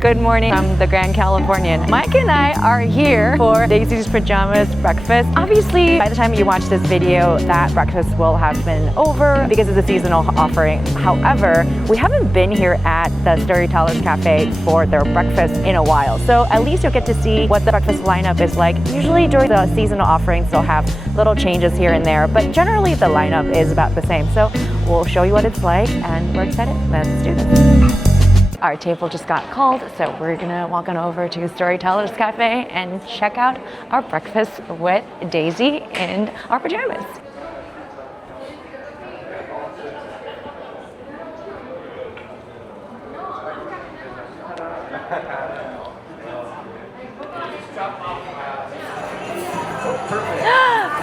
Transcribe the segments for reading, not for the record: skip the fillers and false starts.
Good morning from the Grand Californian. Mike and I are here for Daisy's Pajamas Breakfast. Obviously, by the time you watch this video, that breakfast will have been over because it's a seasonal offering. However, we haven't been here at the Storytellers Cafe for their breakfast in a while. So at least you'll get to see what the breakfast lineup is like. Usually during the seasonal offerings, they'll have little changes here and there, but generally the lineup is about the same. So we'll show you what it's like and we're excited. Let's do this. Our table just got called, so we're gonna walk on over to Storytellers Cafe and check out our breakfast with Daisy in our pajamas.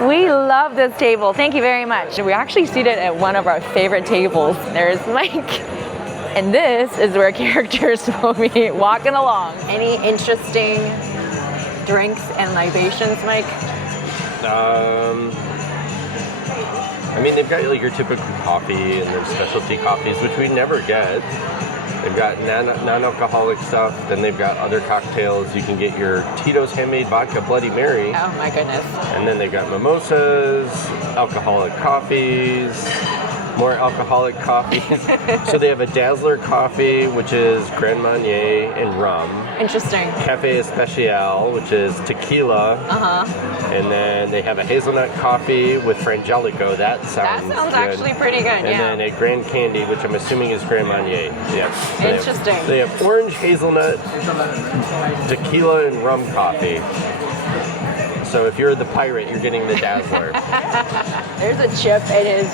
We love this table. Thank you very much. We're actually seated at one of our favorite tables. There's Mike. And this is where characters will be walking along. Any interesting drinks and libations, Mike? I mean, they've got like your typical coffee and their specialty coffees, which we never get. They've got non-alcoholic stuff. Then they've got other cocktails. You can get your Tito's Handmade Vodka Bloody Mary. Oh my goodness. And then they've got mimosas, alcoholic coffees, more alcoholic coffees. So they have a Dazzler coffee, which is Grand Marnier and rum. Interesting. Cafe Especial, which is tequila. And then they have a hazelnut coffee with Frangelico. That sounds good. Actually pretty good, and then a Grand Candy, which I'm assuming is Grand Marnier. Yep. So interesting. They have orange hazelnut, tequila, and rum coffee. So if you're the pirate, you're getting the Dazzler. There's a chip in his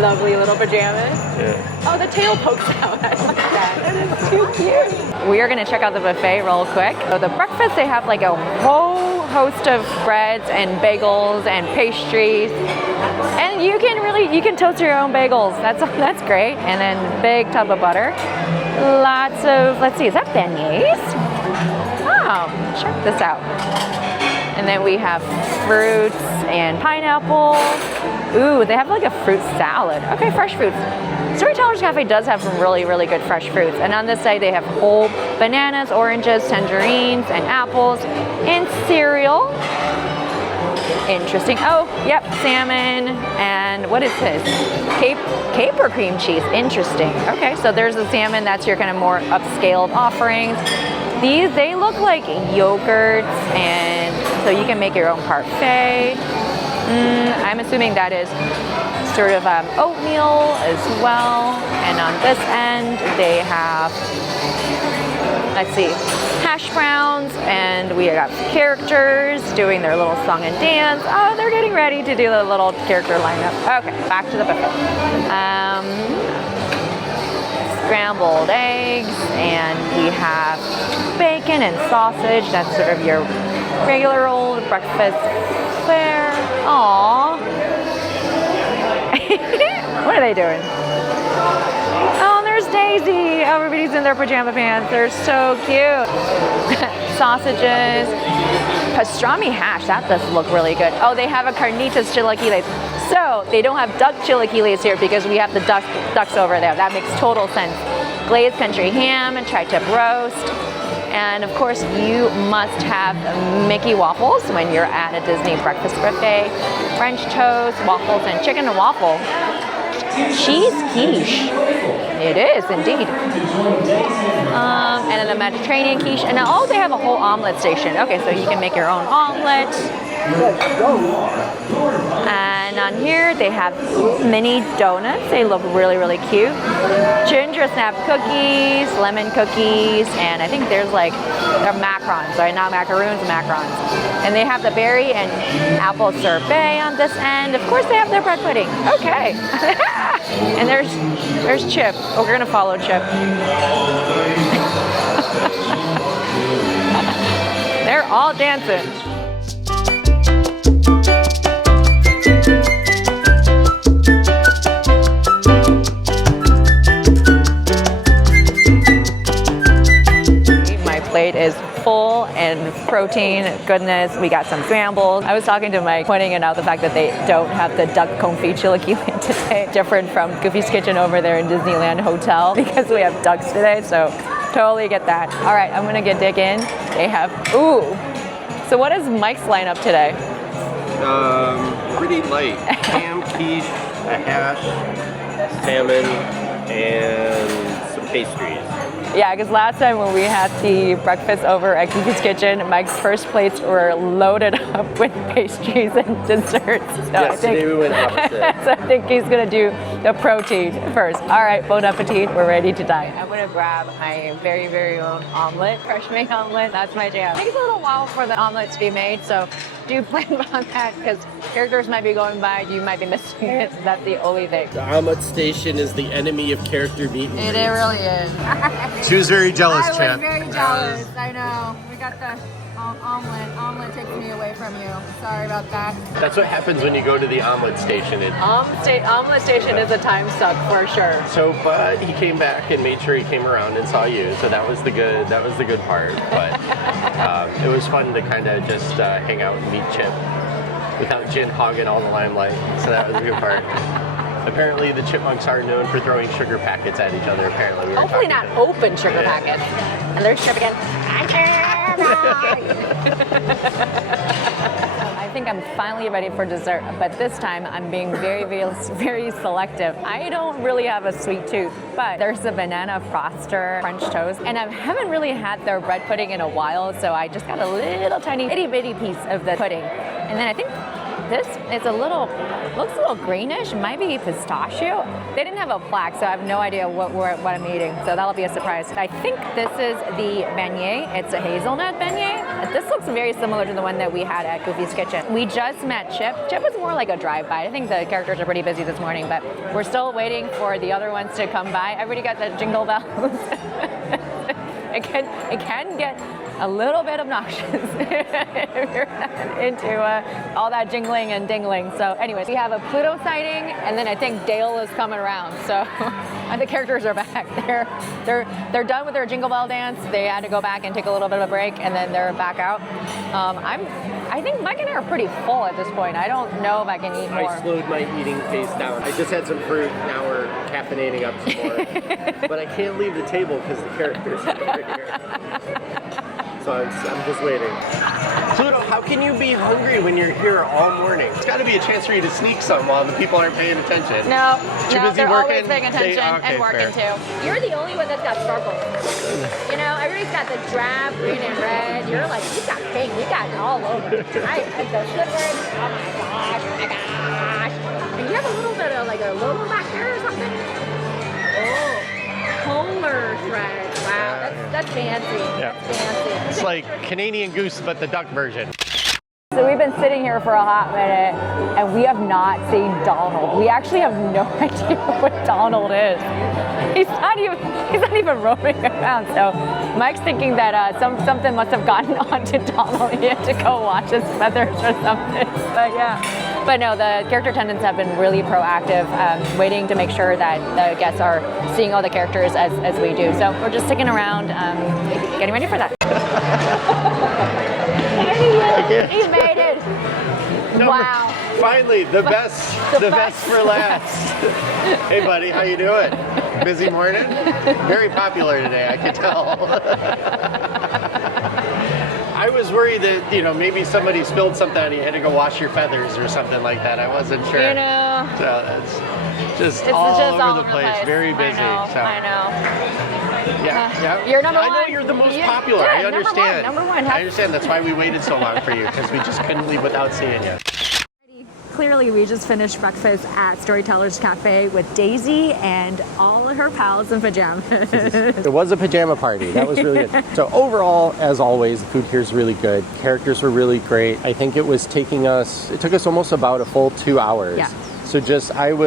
lovely little pajamas. Yeah. Oh, the tail pokes out. I like that. That is too cute. We are going to check out the buffet real quick. So the breakfast, they have like a whole host of breads and bagels and pastries. And you can toast your own bagels. That's great. And then big tub of butter. Lots of, let's see, is that beignets? Oh, check this out. And then we have fruits and pineapple. Ooh, they have like a fruit salad. Okay, fresh fruits. Storytellers Cafe does have some really, really good fresh fruits. And on this side, they have whole bananas, oranges, tangerines, and apples, and cereal. Interesting. Oh, yep, salmon, and what is this? Caper cream cheese. Interesting. Okay, so there's the salmon. That's your kind of more upscaled offerings. These, they look like yogurts, and so you can make your own parfait. I'm assuming that is sort of oatmeal as well. And on this end, they have, let's see, hash browns, and we got scharacters doing their little song and dance. Oh, they're getting ready to do the little character lineup. Okay, back to the buffet. Scrambled eggs, and we have bacon and sausage. That's sort of your regular old breakfast fare. Aww. What are they doing? Oh, there's Daisy. Everybody's in their pajama pants. They're so cute. Sausages. Pastrami hash. That does look really good. Oh, they have a carnitas chilaquiles. So they don't have duck chilaquiles here because we have the ducks over there. That makes total sense. Glazed country ham and tri-tip roast. And of course, you must have Mickey waffles when you're at a Disney breakfast buffet. French toast, waffles, and chicken and waffle. Cheese quiche. It is indeed. And then a Mediterranean quiche. And now, oh, they have a whole omelet station. Okay, so you can make your own omelet. And on here, they have mini donuts. They look really, really cute. Ginger snap cookies, lemon cookies, and I think there's like, they're macarons, right? Not macaroons, macarons. And they have the berry and apple sorbet on this end. Of course, they have their bread pudding. Okay. And there's Chip. Oh, we're gonna follow Chip. They're all dancing. My plate is full and protein goodness. We got some scrambles. I was talking to Mike, pointing out the fact that they don't have the duck confit chilaquiles today, different from Goofy's Kitchen over there in Disneyland Hotel, because we have ducks today. So Totally get that. All right, I'm gonna dig in. They have, ooh. So what is Mike's lineup today? Pretty light. Ham, quiche, a hash, salmon, and some pastries. Yeah, because last time when we had the breakfast over at Goofy's Kitchen, Mike's first plates were loaded up with pastries and desserts. So Yes, today we went opposite. So I think he's gonna do the protein first. All right, bon appetit, we're ready to dine. I'm gonna grab my very, very own omelet, fresh made omelet. That's my jam. It takes a little while for the omelet to be made, so do plan on that because characters might be going by, you might be missing it. That's the only thing. The omelet station is the enemy of character meat and It really is. She was very jealous, I was very jealous. I know. We got the omelet. Omelet takes me away from you. Sorry about that. That's what happens when you go to the omelet station. Omelet station is a time suck for sure. So, but he came back and made sure he came around and saw you. So that was the good part. But it was fun to kind of just hang out and meet Chip without Jin hogging all the limelight. So that was a good part. Apparently the chipmunks are known for throwing sugar packets at each other. Apparently, Hopefully not open sugar packets. And there's Chip again. I think I'm finally ready for dessert, but this time I'm being very, very, very selective. I don't really have a sweet tooth, but there's a banana froster French toast, and I haven't really had their bread pudding in a while, so I just got a little tiny itty bitty piece of the pudding. And then I think this is looks a little greenish, might be pistachio. They didn't have a plaque, so I have no idea what I'm eating, so that'll be a surprise. I think this is the beignet. It's a hazelnut beignet. This looks very similar to the one that we had at Goofy's Kitchen. We just met Chip. Chip was more like a drive-by. I think the characters are pretty busy this morning, but we're still waiting for the other ones to come by. Everybody got the jingle bells. It can get a little bit obnoxious if you're not into all that jingling and dingling. So anyways, we have a Pluto sighting, and then I think Dale is coming around. So and the characters are back. They're done with their jingle bell dance. They had to go back and take a little bit of a break, and then they're back out. I think Mike and I are pretty full at this point. I don't know if I can eat more. I slowed my eating pace down. I just had some fruit. Now we're caffeinating up some more. But I can't leave the table because the characters are over here. So I'm just waiting. Pluto, how can you be hungry when you're here all morning? It's got to be a chance for you to sneak some while the people aren't paying attention. No, Too busy they're working? always paying attention and working too. You're the only one that's got sparkles. You know, everybody's got the drab, green and red. You're like, you got pink, you got it all over. The slippers, oh my gosh. And you have a little bit of like a logo back there or something? Oh, polar thread. Wow, that's fancy. Yeah. That's fancy. It's like Canadian Goose, but the duck version. So we've been sitting here for a hot minute, and we have not seen Donald. We actually have no idea what Donald is. He's not even roaming around. So Mike's thinking that something must have gotten onto Donald. He had to go wash his feathers or something. But yeah. But no, the character attendants have been really proactive, waiting to make sure that the guests are seeing all the characters as we do. So we're just sticking around, getting ready for that. He made it. Wow. Finally, the best for last. Hey buddy, how you doing? Busy morning? Very popular today, I can tell. I was worried that, maybe somebody spilled something and you had to go wash your feathers or something like that. I wasn't sure. You know. So it's just all over the place. Very busy. I know. Yeah. You're number one. I know you're the most popular. I understand. Number one. I understand. That's why we waited so long for you, because we just couldn't leave without seeing you. Clearly, we just finished breakfast at Storytellers Cafe with Daisy and all of her pals in pajamas. It was a pajama party. That was really good. So overall, as always, the food here is really good. Characters were really great. I think it took us almost about a full 2 hours. Yeah. So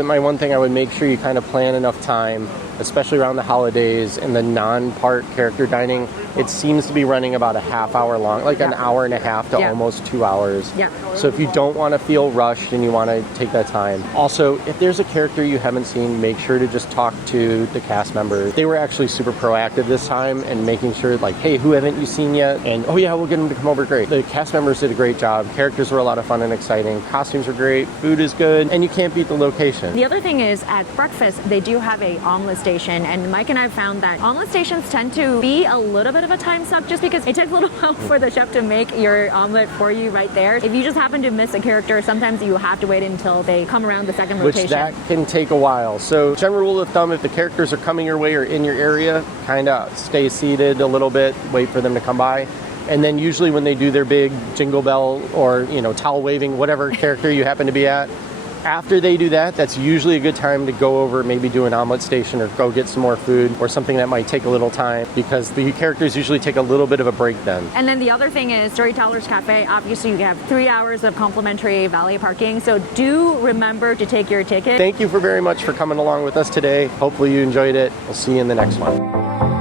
my one thing I would make sure you kind of plan enough time, especially around the holidays and the non-park character dining. it seems to be running about a half hour long, like an hour and a half to almost 2 hours. Yeah. So if you don't want to feel rushed and you want to take that time. Also, if there's a character you haven't seen, make sure to just talk to the cast members. They were actually super proactive this time and making sure like, hey, who haven't you seen yet? And oh yeah, we'll get them to come over. Great. The cast members did a great job. Characters were a lot of fun and exciting. Costumes were great. Food is good. And you can't beat the location. The other thing is at breakfast, they do have a omelet station. And Mike and I found that omelet stations tend to be a little bit of a time suck just because it takes a little while for the chef to make your omelet for you right there. If you just happen to miss a character, sometimes you have to wait until they come around the second rotation. Which that can take a while. So general rule of thumb, if the characters are coming your way or in your area, kind of stay seated a little bit, wait for them to come by. And then usually when they do their big jingle bell or, you know, towel waving, whatever character you happen to be at, after they do that, that's usually a good time to go over, maybe do an omelet station or go get some more food or something that might take a little time because the characters usually take a little bit of a break then. And then the other thing is Storytellers Cafe, obviously you have 3 hours of complimentary valet parking. So do remember to take your ticket. Thank you very much for coming along with us today. Hopefully you enjoyed it. We'll see you in the next one.